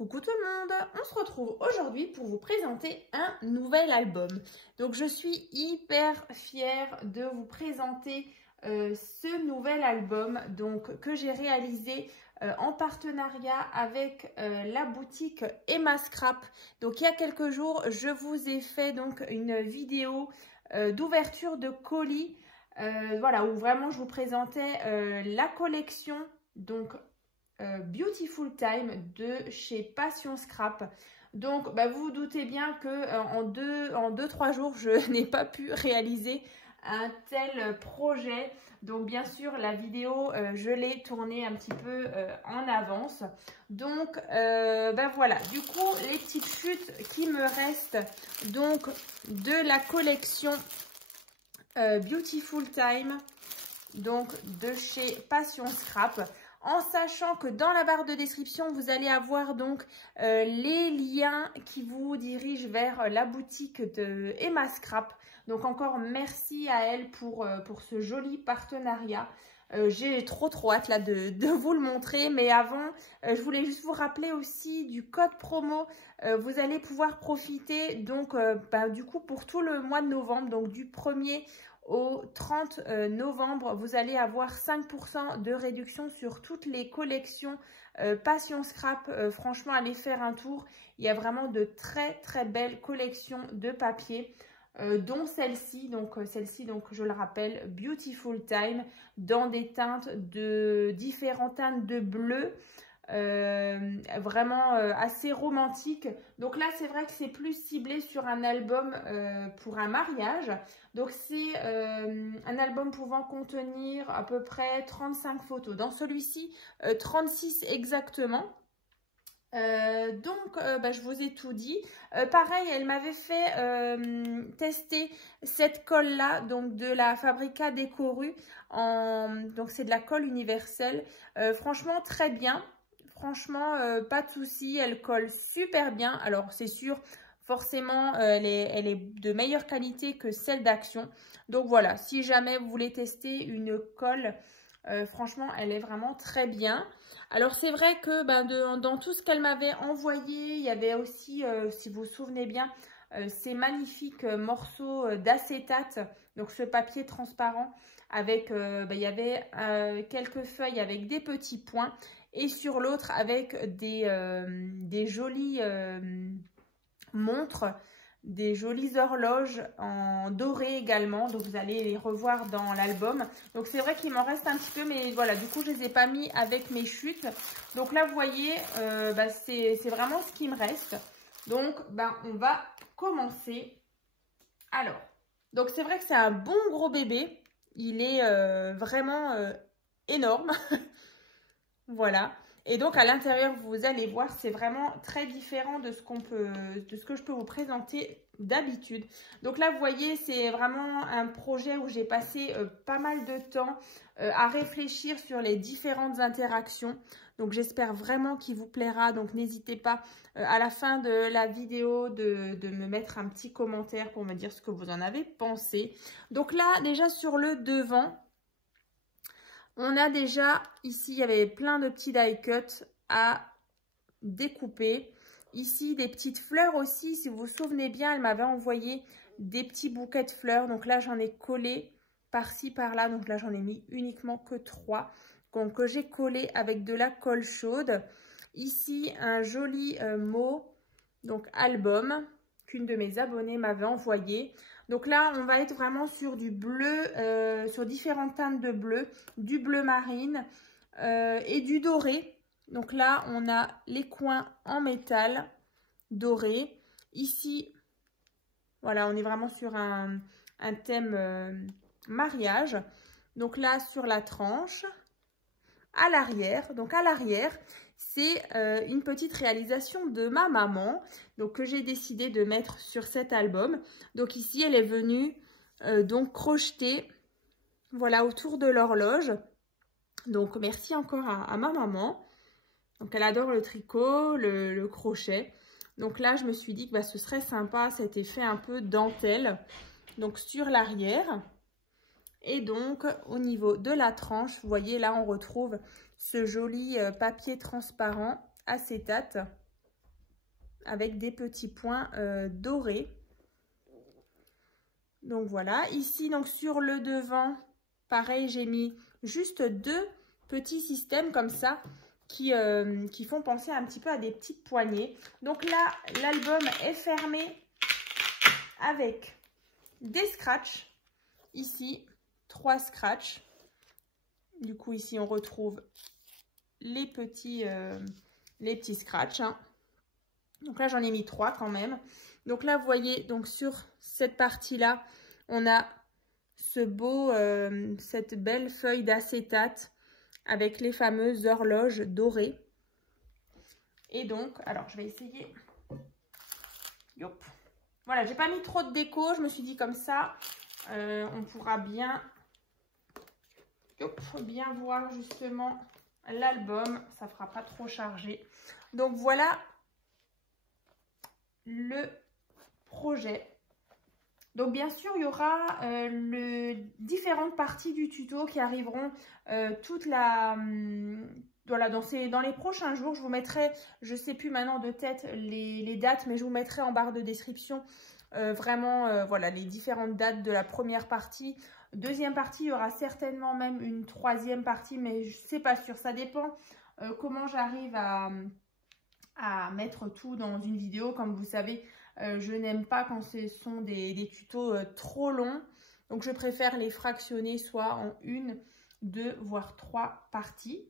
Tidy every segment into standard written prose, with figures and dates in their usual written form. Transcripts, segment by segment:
Coucou tout le monde, on se retrouve aujourd'hui pour vous présenter un nouvel album. Donc je suis hyper fière de vous présenter ce nouvel album que j'ai réalisé en partenariat avec la boutique Emma Scrap. Donc il y a quelques jours, je vous ai fait donc une vidéo d'ouverture de colis, voilà, où vraiment je vous présentais la collection Beautiful Time de chez Passion Scrap. Donc vous vous doutez bien que en 2-3 jours je n'ai pas pu réaliser un tel projet. Donc bien sûr la vidéo je l'ai tournée un petit peu en avance. Donc voilà, du coup les petites chutes qui me restent donc de la collection Beautiful Time, donc de chez Passion Scrap, en sachant que dans la barre de description vous allez avoir donc les liens qui vous dirigent vers la boutique de Emma Scrap. Donc encore merci à elle pour ce joli partenariat. J'ai trop hâte là de vous le montrer, mais avant je voulais juste vous rappeler aussi du code promo. Vous allez pouvoir profiter donc du coup pour tout le mois de novembre, donc du 1er au 30 novembre, vous allez avoir 5% de réduction sur toutes les collections Passion Scrap. Franchement, allez faire un tour. Il y a vraiment de très belles collections de papier, dont celle-ci. Donc je le rappelle, Beautiful Time, dans des teintes différentes teintes de bleu. Vraiment assez romantique. Donc là c'est vrai que c'est plus ciblé sur un album pour un mariage. Donc c'est un album pouvant contenir à peu près 35 photos. Dans celui-ci 36 exactement. Je vous ai tout dit. Pareil, elle m'avait fait tester cette colle là, donc de la Fabrica Decoru, donc c'est de la colle universelle. Franchement très bien. Franchement, pas de souci, elle colle super bien. Alors, c'est sûr, forcément, elle est de meilleure qualité que celle d'Action. Donc, voilà, si jamais vous voulez tester une colle, franchement, elle est vraiment très bien. Alors, c'est vrai que dans tout ce qu'elle m'avait envoyé, il y avait aussi, si vous vous souvenez bien, ces magnifiques morceaux d'acétate. Donc, ce papier transparent avec, il y avait quelques feuilles avec des petits points. Et sur l'autre avec des jolies montres, des jolies horloges en doré également. Donc vous allez les revoir dans l'album. Donc c'est vrai qu'il m'en reste un petit peu, mais voilà, du coup je les ai pas mis avec mes chutes. Donc là vous voyez, c'est vraiment ce qui me reste. Donc on va commencer. Alors, donc c'est vrai que c'est un bon gros bébé. Il est vraiment énorme. Voilà, et donc à l'intérieur, vous allez voir, c'est vraiment très différent de ce que je peux vous présenter d'habitude. Donc là, vous voyez, c'est vraiment un projet où j'ai passé pas mal de temps à réfléchir sur les différentes interactions. Donc j'espère vraiment qu'il vous plaira. Donc n'hésitez pas à la fin de la vidéo de me mettre un petit commentaire pour me dire ce que vous en avez pensé. Donc là, déjà sur le devant, on a déjà, ici, il y avait plein de petits die cuts à découper. Ici, des petites fleurs aussi. Si vous vous souvenez bien, elle m'avait envoyé des petits bouquets de fleurs. Donc là, j'en ai collé par-ci, par-là. Donc là, j'en ai mis uniquement que 3. Donc, que j'ai collé avec de la colle chaude. Ici, un joli mot, donc album, qu'une de mes abonnées m'avait envoyé. Donc là, on va être vraiment sur du bleu, sur différentes teintes de bleu, du bleu marine et du doré. Donc là, on a les coins en métal doré. Ici, voilà, on est vraiment sur un thème mariage. Donc là, sur la tranche, à l'arrière. Donc à l'arrière, c'est une petite réalisation de ma maman, donc que j'ai décidé de mettre sur cet album. Donc ici, elle est venue donc crocheter, voilà, autour de l'horloge. Donc merci encore à ma maman. Donc elle adore le tricot, le crochet. Donc là, je me suis dit que ce serait sympa cet effet un peu dentelle, donc sur l'arrière. Et donc au niveau de la tranche, vous voyez là, on retrouve ce joli papier transparent acétate. avec des petits points dorés. Donc voilà, ici donc sur le devant, pareil, j'ai mis juste 2 petits systèmes comme ça qui font penser un petit peu à des petites poignées. Donc là, l'album est fermé avec des scratchs. Ici, 3 scratchs. Du coup, ici, on retrouve les petits scratchs. Hein. Donc là, j'en ai mis 3 quand même. Donc là, vous voyez, donc sur cette partie-là, on a cette belle feuille d'acétate avec les fameuses horloges dorées. Et donc, alors, je vais essayer. Yop. Voilà, j'ai pas mis trop de déco. Je me suis dit comme ça, on pourra bien voir justement l'album. Ça fera pas trop chargé. Donc voilà le projet. Donc bien sûr, il y aura différentes parties du tuto qui arriveront dans les prochains jours. Je vous mettrai, je ne sais plus maintenant de tête les dates, mais je vous mettrai en barre de description voilà, les différentes dates de la première partie. Deuxième partie, il y aura certainement même une 3e partie, mais je ne sais pas sûr. Ça dépend comment j'arrive à mettre tout dans une vidéo. Comme vous savez, je n'aime pas quand ce sont des tutos trop longs. Donc, je préfère les fractionner soit en 1, 2, voire 3 parties.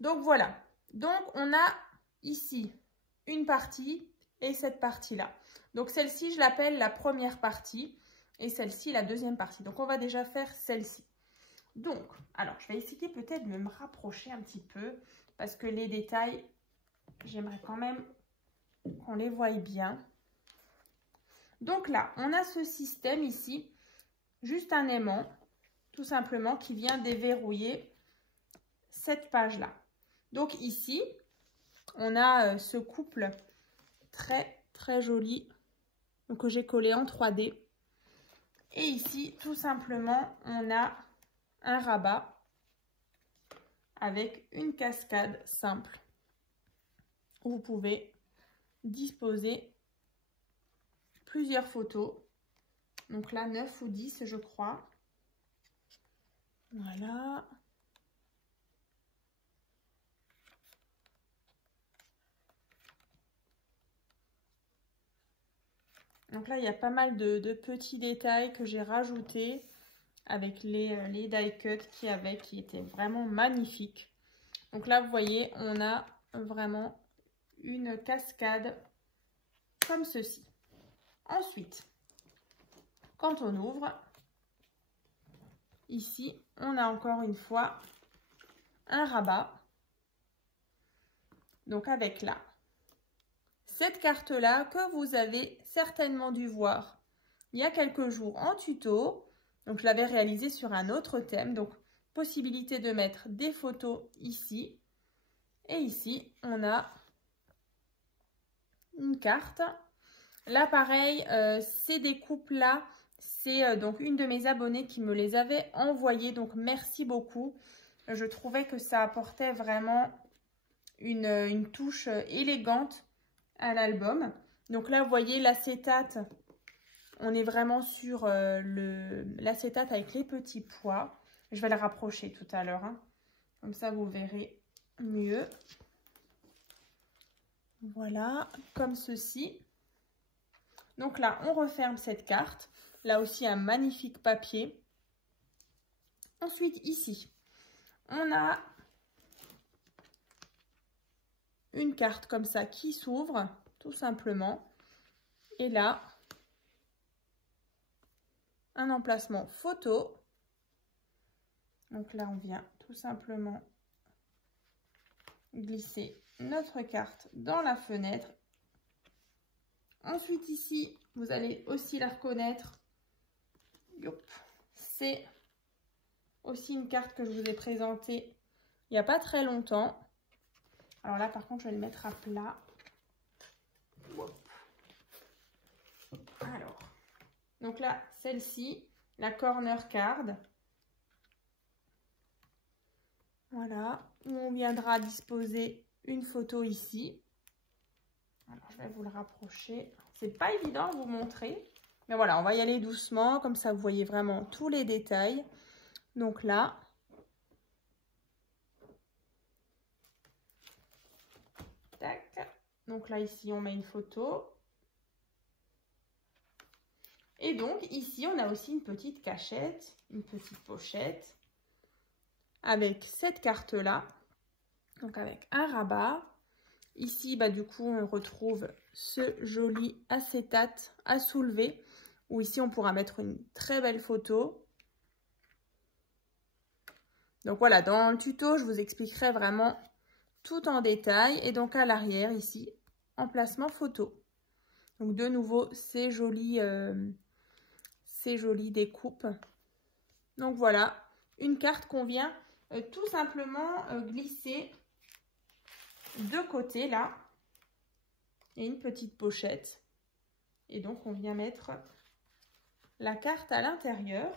Donc, voilà. Donc, on a ici une partie et cette partie-là. Donc, celle-ci, je l'appelle la première partie et celle-ci, la deuxième partie. Donc, on va déjà faire celle-ci. Donc, alors, je vais essayer peut-être de me rapprocher un petit peu parce que les détails, j'aimerais quand même qu'on les voie bien. Donc là, on a ce système ici, juste un aimant, tout simplement, qui vient déverrouiller cette page-là. Donc ici, on a ce couple très, très joli que j'ai collé en 3D. Et ici, tout simplement, on a un rabat avec une cascade simple où vous pouvez disposer plusieurs photos. Donc là, 9 ou 10, je crois. Voilà. Donc là, il y a pas mal de petits détails que j'ai rajoutés avec les die cuts qui étaient vraiment magnifiques. Donc là, vous voyez, on a vraiment une cascade comme ceci. Ensuite, quand on ouvre, ici, on a encore une fois un rabat. Donc avec là, cette carte-là que vous avez certainement dû voir il y a quelques jours en tuto. Donc je l'avais réalisée sur un autre thème. Donc possibilité de mettre des photos ici. Et ici, on a une carte. Là, pareil, ces découpes-là, c'est donc une de mes abonnées qui me les avait envoyées. Donc, merci beaucoup. Je trouvais que ça apportait vraiment une touche élégante à l'album. Donc là, vous voyez l'acétate. On est vraiment sur l'acétate avec les petits pois. Je vais le rapprocher tout à l'heure. Hein. Comme ça, vous verrez mieux. Voilà, comme ceci. Donc là, on referme cette carte. Là aussi, un magnifique papier. Ensuite, ici, on a une carte comme ça qui s'ouvre, tout simplement. Et là, un emplacement photo. Donc là, on vient tout simplement glisser notre carte dans la fenêtre. Ensuite, ici, vous allez aussi la reconnaître. C'est aussi une carte que je vous ai présentée il n'y a pas très longtemps. Alors là, par contre, je vais le mettre à plat. Alors, donc là, celle-ci, la corner card. Voilà, où on viendra disposer une photo ici. Alors, je vais vous le rapprocher. C'est pas évident à vous montrer. Mais voilà, on va y aller doucement. Comme ça, vous voyez vraiment tous les détails. Donc là. Tac. Donc là, ici, on met une photo. Et donc, ici, on a aussi une petite cachette, une petite pochette. Avec cette carte-là. Donc, avec un rabat. Ici, bah, du coup, on retrouve ce joli acétate à soulever. Où ici, on pourra mettre une très belle photo. Donc voilà, dans le tuto, je vous expliquerai vraiment tout en détail. Et donc à l'arrière, ici, emplacement photo. Donc de nouveau, ces jolies découpes. Donc voilà, une carte qu'on vient tout simplement glisser de côté là. Et une petite pochette. Et donc on vient mettre la carte à l'intérieur.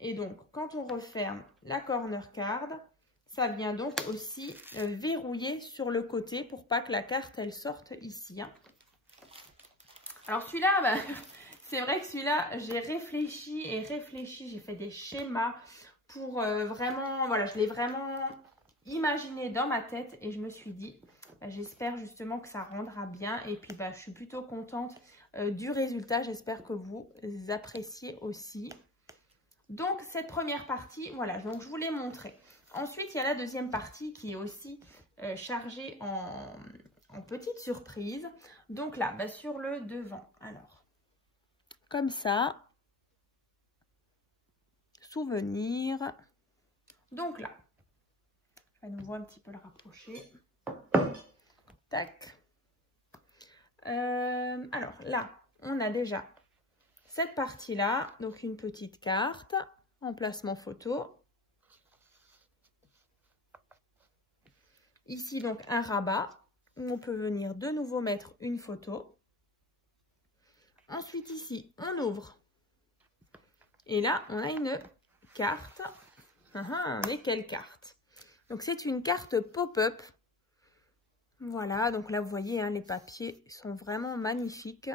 Et donc, quand on referme la corner card, ça vient donc aussi verrouiller sur le côté pour pas que la carte, elle sorte ici. Hein. Alors celui-là, bah, c'est vrai que celui-là, j'ai réfléchi et réfléchi. J'ai fait des schémas pour vraiment, voilà, je l'ai vraiment imaginé dans ma tête. Et je me suis dit, bah, j'espère justement que ça rendra bien. Et puis, bah, je suis plutôt contente du résultat. J'espère que vous appréciez aussi. Donc, cette première partie, voilà, donc je vous l'ai montré. Ensuite, il y a la deuxième partie qui est aussi chargée en petites surprises. Donc là, bah, sur le devant, alors, comme ça, souvenir. Donc là, je vais à nouveau un petit peu le rapprocher. Tac. Alors là, on a déjà cette partie-là, donc une petite carte, emplacement photo. Ici, donc, un rabat où on peut venir de nouveau mettre une photo. Ensuite, ici, on ouvre. Et là, on a une carte. Mais quelle carte? Donc, c'est une carte pop-up. Voilà, donc là, vous voyez, hein, les papiers sont vraiment magnifiques.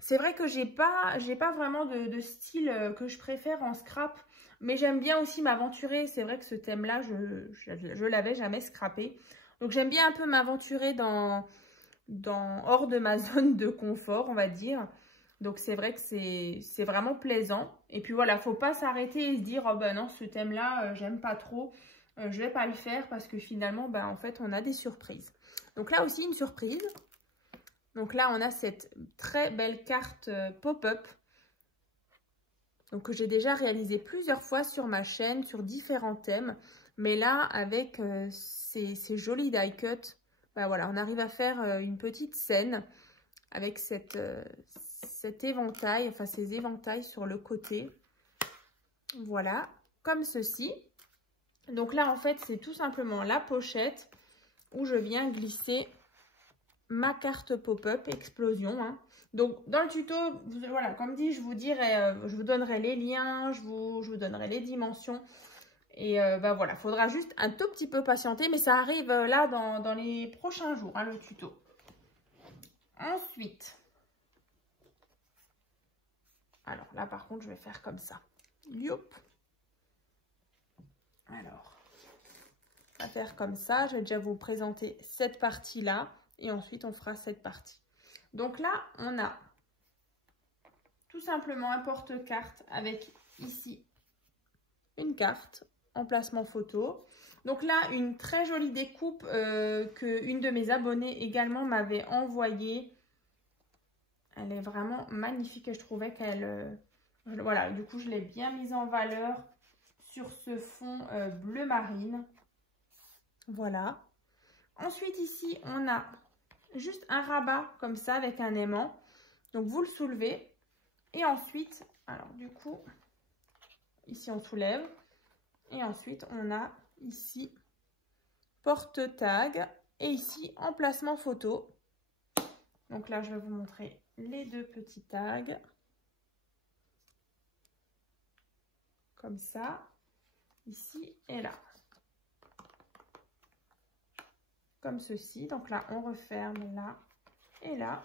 C'est vrai que j'ai pas vraiment de style que je préfère en scrap, mais j'aime bien aussi m'aventurer. C'est vrai que ce thème-là, je l'avais jamais scrappé. Donc j'aime bien un peu m'aventurer hors de ma zone de confort, on va dire. Donc c'est vrai que c'est vraiment plaisant. Et puis voilà, faut pas s'arrêter et se dire, oh ben non, ce thème-là, j'aime pas trop. Je vais pas le faire parce que finalement, ben, en fait, on a des surprises. Donc là aussi, une surprise. Donc là, on a cette très belle carte pop-up. Donc que j'ai déjà réalisé plusieurs fois sur ma chaîne, sur différents thèmes. Mais là, avec ces jolis die cuts, ben voilà, on arrive à faire une petite scène avec cet éventail, enfin ces éventails sur le côté. Voilà, comme ceci. Donc là, en fait, c'est tout simplement la pochette où je viens glisser ma carte pop-up explosion. Hein. Donc, dans le tuto, voilà, comme dit, je vous dirai, je vous donnerai les liens, je vous donnerai les dimensions. Et bah voilà, il faudra juste un tout petit peu patienter, mais ça arrive là dans les prochains jours, hein, le tuto. Ensuite, alors là, par contre, je vais faire comme ça. Youp. Alors, on va faire comme ça. Je vais déjà vous présenter cette partie-là. Et ensuite, on fera cette partie. Donc là, on a tout simplement un porte-carte avec ici une carte, emplacement photo. Donc là, une très jolie découpe que une de mes abonnées également m'avait envoyée. Elle est vraiment magnifique et je trouvais qu'elle... voilà, du coup, je l'ai bien mise en valeur sur ce fond bleu marine. Voilà. Ensuite, ici, on a juste un rabat comme ça avec un aimant. Donc, vous le soulevez. Et ensuite, alors du coup, ici, on soulève. Et ensuite, on a ici porte-tag. Et ici, emplacement photo. Donc là, je vais vous montrer les deux petits tags. Comme ça. Ici et là. comme ceci. Donc là, on referme là et là,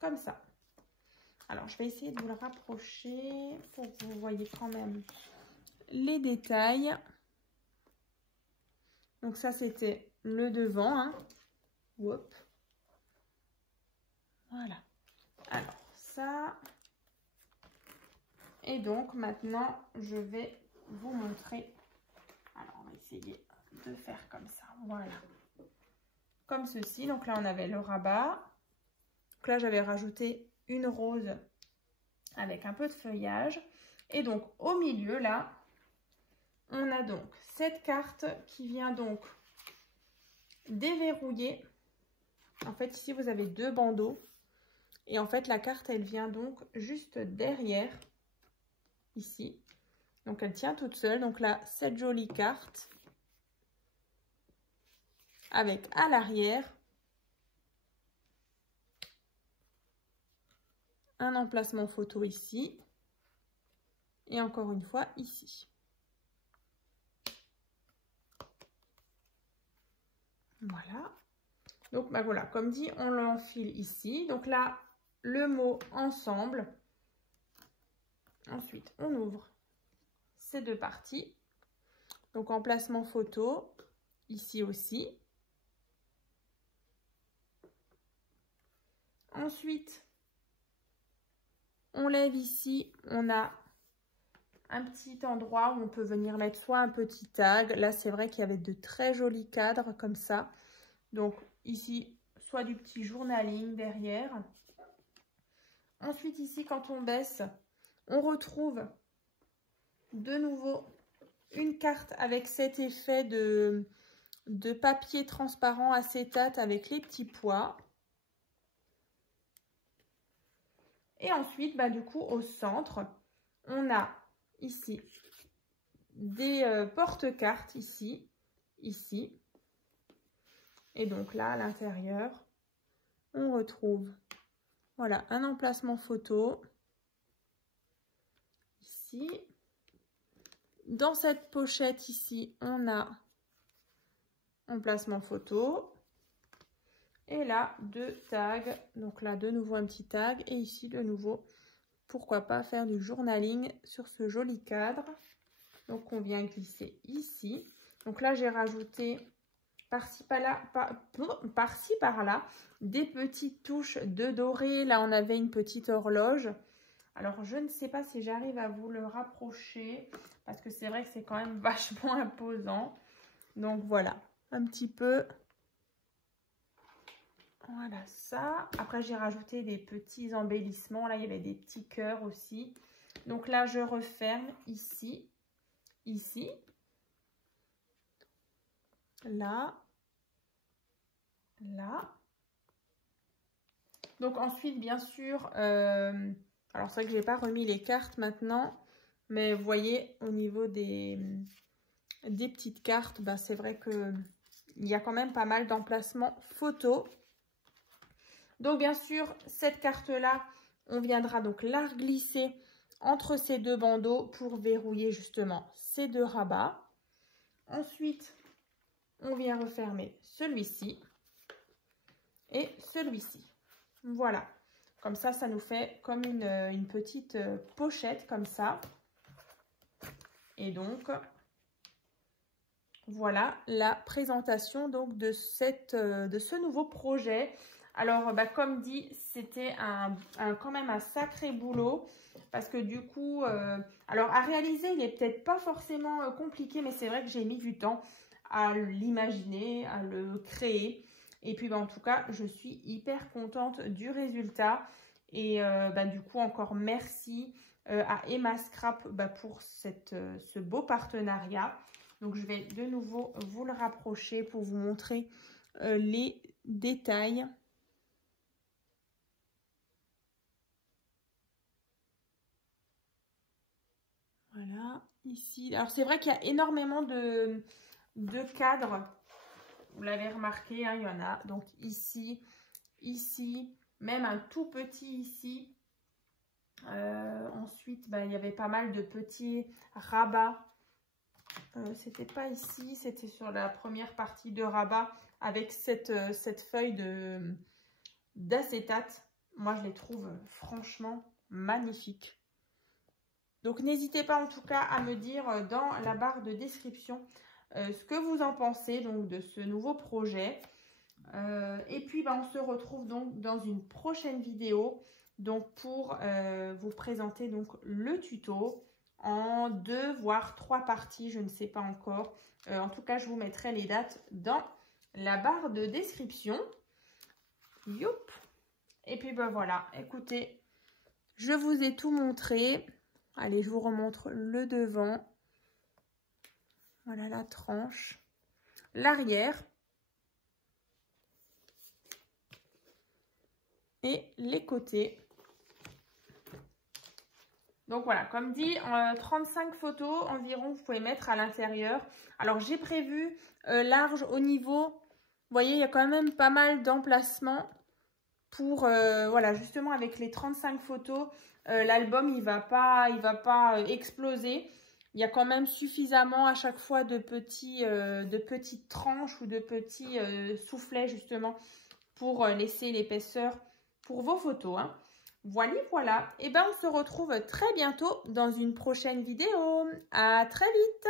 comme ça. Alors, je vais essayer de vous le rapprocher pour que vous voyez quand même les détails. Donc ça, c'était le devant. Hein. Hop. Voilà. Alors, ça. Et donc, maintenant, je vais vous montrer. Alors, on va essayer de faire comme ça. Voilà. Comme ceci. Donc là, on avait le rabat. Donc là, j'avais rajouté une rose avec un peu de feuillage. Et donc, au milieu, là, on a donc cette carte qui vient donc déverrouiller. En fait, ici, vous avez 2 bandeaux. Et en fait, la carte, elle vient donc juste derrière, ici. Donc, elle tient toute seule. Donc là, cette jolie carte avec à l'arrière un emplacement photo ici. Et encore une fois, ici. Voilà. Donc, bah voilà, comme dit, on l'enfile ici. Donc là, le mot ensemble. Ensuite, on ouvre ces 2 parties. Donc, emplacement photo, ici aussi. Ensuite, on lève ici, on a un petit endroit où on peut venir mettre soit un petit tag. Là, c'est vrai qu'il y avait de très jolis cadres comme ça. Donc, ici, soit du petit journaling derrière. Ensuite, ici, quand on baisse, on retrouve de nouveau une carte avec cet effet de papier transparent acétate avec les petits pois. Et ensuite, bah, du coup, au centre, on a ici des porte-cartes, ici. Et donc là, à l'intérieur, on retrouve, voilà, un emplacement photo. Ici. Dans cette pochette ici, on a emplacement photo. Et là, 2 tags. Donc là, de nouveau un petit tag. Et ici, de nouveau, pourquoi pas faire du journaling sur ce joli cadre. Donc, on vient glisser ici. Donc là, j'ai rajouté par-ci, par-là, des petites touches de doré. Là, on avait une petite horloge. Alors, je ne sais pas si j'arrive à vous le rapprocher. Parce que c'est vrai que c'est quand même vachement imposant. Donc, voilà. Un petit peu. Voilà ça. Après, j'ai rajouté des petits embellissements. Là, il y avait des petits cœurs aussi. Donc là, je referme ici. Ici. Là. Là. Donc ensuite, bien sûr, alors c'est vrai que je n'ai pas remis les cartes maintenant. Mais vous voyez, au niveau des petites cartes, bah, c'est vrai qu'il y a quand même pas mal d'emplacements photos. Donc, bien sûr, cette carte-là, on viendra donc la glisser entre ces 2 bandeaux pour verrouiller justement ces 2 rabats. Ensuite, on vient refermer celui-ci et celui-ci. Voilà. Comme ça, ça nous fait comme une petite pochette comme ça. Et donc, voilà la présentation donc de ce nouveau projet. Alors, bah, comme dit, c'était quand même un sacré boulot parce que du coup, alors à réaliser, il n'est peut-être pas forcément compliqué, mais c'est vrai que j'ai mis du temps à l'imaginer, à le créer. Et puis, bah, en tout cas, je suis hyper contente du résultat. Et bah, du coup, encore merci à Emma Scrap bah, pour ce beau partenariat. Donc, je vais de nouveau vous le rapprocher pour vous montrer les détails. Voilà, ici. Alors, c'est vrai qu'il y a énormément de cadres. Vous l'avez remarqué, hein, il y en a. Donc, ici, ici, même un tout petit ici. Ensuite, bah, il y avait pas mal de petits rabats C'était pas ici, c'était sur la première partie de rabat avec cette feuille d'acétate. Moi, je les trouve franchement magnifiques. Donc, n'hésitez pas en tout cas à me dire dans la barre de description ce que vous en pensez donc, de ce nouveau projet. Et puis, on se retrouve donc dans une prochaine vidéo donc, pour vous présenter donc, le tuto en 2 voire 3 parties, je ne sais pas encore. En tout cas, je vous mettrai les dates dans la barre de description. Youp. Et puis, voilà, écoutez, je vous ai tout montré. Allez, je vous remontre le devant. Voilà la tranche. L'arrière. Et les côtés. Donc voilà, comme dit, 35 photos environ, vous pouvez mettre à l'intérieur. Alors j'ai prévu large au niveau. Vous voyez, il y a quand même pas mal d'emplacements pour, voilà, justement avec les 35 photos, l'album il va pas exploser. Il y a quand même suffisamment à chaque fois de petites tranches ou de petits soufflets justement pour laisser l'épaisseur pour vos photos. Hein. Voilà. Et on se retrouve très bientôt dans une prochaine vidéo. À très vite.